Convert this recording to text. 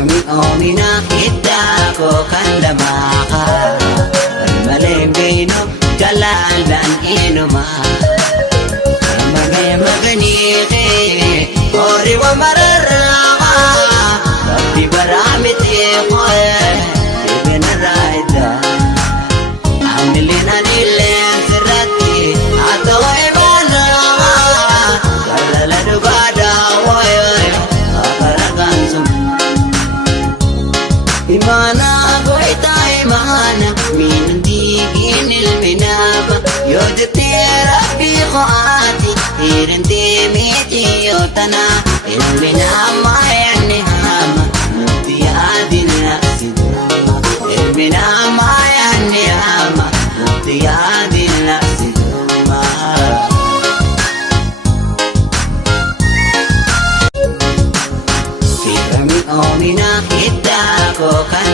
Kami nakita ko kan lamaka Malembino jalalan inuma Maganiki Ori wa mararama Bakti baramit ikoy Ibinaraida Anilin sirati Ato ibanama Kalaladugada woy Akaragan sum Imana ko itay mana Minundigin ilminaba Yoditira biko ati Irinti miti yotana Ilminama yani hama Nutiyadin na sidama Ilminama yani hama Nutiyadin na sidama Kami nakita ko kan